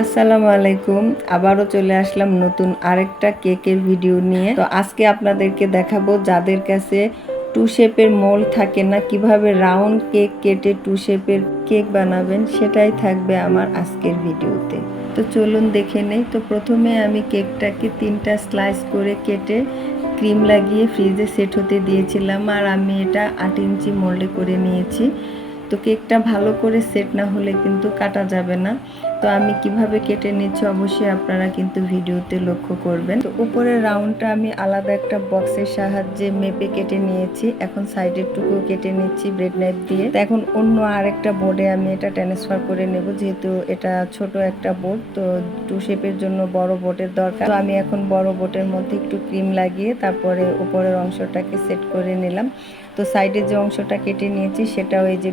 আসসালামু আলাইকুম। আবারও চলে আসলাম নতুন আরেকটা কেকের ভিডিও নিয়ে। তো আজকে আপনাদেরকে দেখাবো যাদের কাছে টু শেপের মোল থাকে না, কীভাবে রাউন্ড কেক কেটে টু শেপের কেক বানাবেন সেটাই থাকবে আমার আজকের ভিডিওতে। তো চলুন দেখে নেই। তো প্রথমে আমি কেকটাকে তিনটা স্লাইস করে কেটে ক্রিম লাগিয়ে ফ্রিজে সেট হতে দিয়েছিলাম আর আমি এটা আট ইঞ্চি মোল্ডে করে নিয়েছি। তো কেকটা ভালো করে সেট না হলে কিন্তু কাটা যাবে না। তো আমি কীভাবে কেটে নিচ্ছি অবশ্যই আপনারা কিন্তু ভিডিওতে লক্ষ্য করবেন। তো উপরের রাউন্ডটা আমি আলাদা একটা বক্সের সাহায্যে মেপে কেটে নিয়েছি। এখন সাইডের টুকু কেটে নিচ্ছি ব্রেড নাইফ দিয়ে। তো এখন অন্য আরেকটা বোর্ডে আমি এটা ট্রান্সফার করে নেব, যেহেতু এটা ছোট একটা বোর্ড, তো টু শেপের জন্য বড় বোর্ডের দরকার। তো আমি এখন বড় বোর্ডের মধ্যে একটু ক্রিম লাগিয়ে তারপরে উপরের অংশটাকে সেট করে নিলাম। তো সাইডে যে অংশটা কেটে নিয়েছি, সেটাও এই যে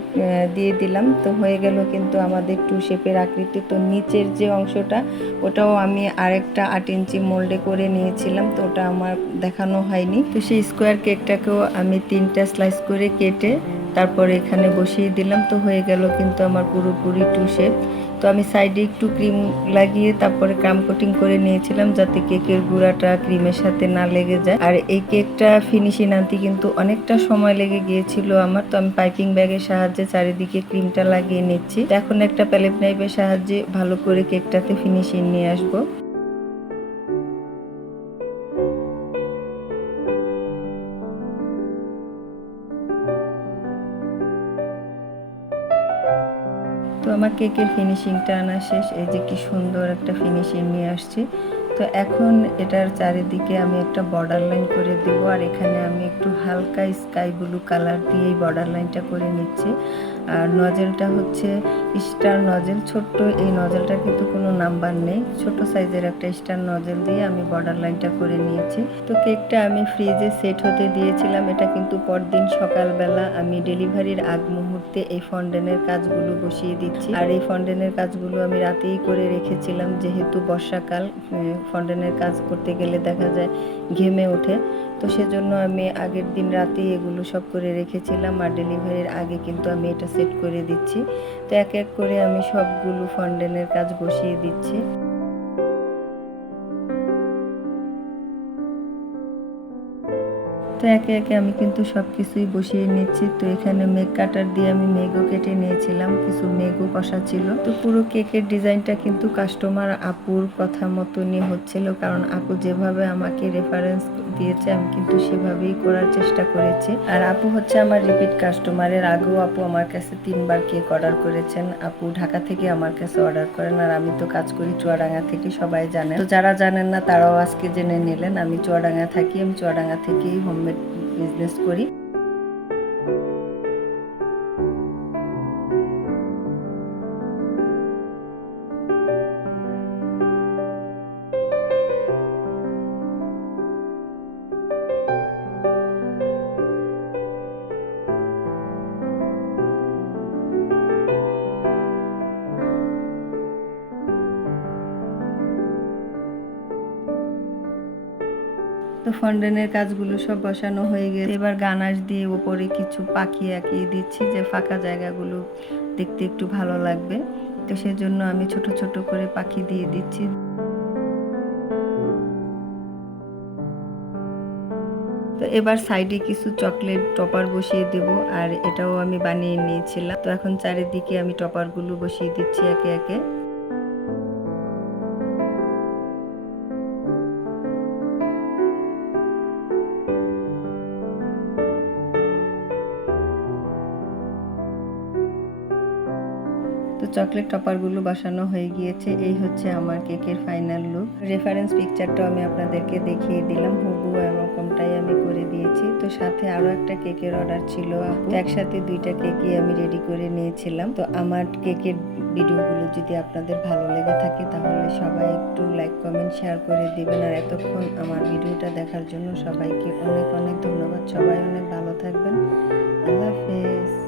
দিয়ে দিলাম। তো হয়ে গেল কিন্তু আমাদের টু শেপের আকৃতি। তো নিচের যে অংশটা, ওটাও আমি আরেকটা আট ইঞ্চি মোল্ডে করে নিয়েছিলাম, তো ওটা আমার দেখানো হয়নি। তো সেই স্কোয়ার কেকটাকেও আমি তিনটা স্লাইস করে কেটে তারপরে এখানে বসিয়ে দিলাম, তো হয়ে গেল কিন্তু আমার পুরোপুরি টু শেপ। তো আমি সাইডে একটু ক্রিম লাগিয়ে তারপরে ক্রাম কোটিং করে নিয়েছিলাম যাতে কেকের গুঁড়াটা ক্রিমের সাথে না লেগে যায়। আর এই কেকটা ফিনিশিং আনতে কিন্তু অনেকটা সময় লেগে গিয়েছিল আমার, তো আমি পাইপিং ব্যাগের সাহায্যে চারিদিকে ক্রিমটা লাগিয়ে নিচ্ছি। এখন একটা প্যালেট নাইফের সাহায্যে ভালো করে কেকটাতে ফিনিশিং নিয়ে আসব। আমার কেকের ফিনিশিংটা আনা শেষ। এই যে কি সুন্দর একটা ফিনিশিং নিয়ে আসছি। তো এখন এটার চারিদিকে আমি একটা বর্ডার লাইন করে দেব, আর এখানে আমি একটু হালকা স্কাই ব্লু কালার দিয়ে এই বর্ডার লাইনটা করে নিচ্ছি। আর নজেলটা হচ্ছে স্টার নজেল ছোট্ট এই নজেলটার কিন্তু কোনো নাম্বার নেই। ছোট সাইজের একটা স্টার নজেল দিয়ে আমি বর্ডার লাইনটা করে নিয়েছি। তো কেকটা আমি ফ্রিজে সেট হতে দিয়েছিলাম, এটা কিন্তু পরদিন সকালবেলা আমি ডেলিভারির আগ মুহূর্তে এই ফন্ডেনের কাজগুলো বসিয়ে দিচ্ছি। আর এই ফন্ডেনের কাজগুলো আমি রাতেই করে রেখেছিলাম, যেহেতু বর্ষাকাল ফন্ডেনের কাজ করতে গেলে দেখা যায় ঘেমে ওঠে। তো সেজন্য আমি আগের দিন রাতে এগুলো সব করে রেখেছিলাম আর ডেলিভারির আগে কিন্তু আমি এটা সেট করে দিচ্ছি। তো এক এক করে আমি সবগুলো ফন্ডেনের কাজ বসিয়ে দিচ্ছি। তো একে একে আমি কিন্তু সব কিছুই বসিয়ে নিচ্ছি। তো এখানে মেঘ কাটার দিয়ে আমি মেঘও কেটে নিয়েছিলাম, কিছু মেঘও কষা ছিল। তো পুরো কেকের ডিজাইনটা কিন্তু কাস্টমার আপুর কথা মতনই হচ্ছিল, কারণ আপু যেভাবে আমাকে রেফারেন্স দিয়েছে, আমি কিন্তু সেভাবেই করার চেষ্টা করেছি। আর আপু হচ্ছে আমার রিপিট কাস্টমারের আগেও আপু আমার কাছে তিনবার কেক অর্ডার করেছেন। আপু ঢাকা থেকে আমার কাছে অর্ডার করেন, আর আমি তো কাজ করি চুয়াডাঙ্গা থেকে, সবাই জানেন তো যারা জানেন না, তারাও আজকে জেনে নিলেন, আমি চুয়াডাঙ্গা থাকি, আমি চুয়াডাঙ্গা থেকেই হোমমেড বিজনেস করি। তো ফন্ডেনের কাজগুলো সব বসানো হয়ে গেছে। এবার গানাশ দিয়ে উপরে কিছু পাখি আঁকিয়ে দিচ্ছি যে ফাঁকা জায়গাগুলো দেখতে একটু ভালো লাগবে। তো সেজন্য আমি ছোট ছোট করে পাখি দিয়ে দিচ্ছি। তো এবার সাইডে কিছু চকলেট টপার বসিয়ে দেব আর এটাও আমি বানিয়ে নিয়েছিলাম। তো এখন চারিদিকে আমি টপারগুলো বসিয়ে দিচ্ছি একে একে। তো চকলেট টপারগুলো বসানো হয়ে গিয়েছে। এই হচ্ছে আমার কেকের ফাইনাল লুক। রেফারেন্স পিকচারটাও আমি আপনাদেরকে দেখিয়ে দিলাম। হুবু এরকমটাই আমি করে দিয়েছি। তো সাথে আরও একটা কেকের অর্ডার ছিল। একসাথে দুইটা কেকই আমি রেডি করে নিয়েছিলাম। তো আমার কেকের ভিডিওগুলো যদি আপনাদের ভালো লেগে থাকে, তাহলে সবাই একটু লাইক, কমেন্ট, শেয়ার করে দেবেন। আর এতক্ষণ আমার ভিডিওটা দেখার জন্য সবাইকে অনেক অনেক ধন্যবাদ। সবাই অনেক ভালো থাকবেন। আল্লাহ হাফেজ।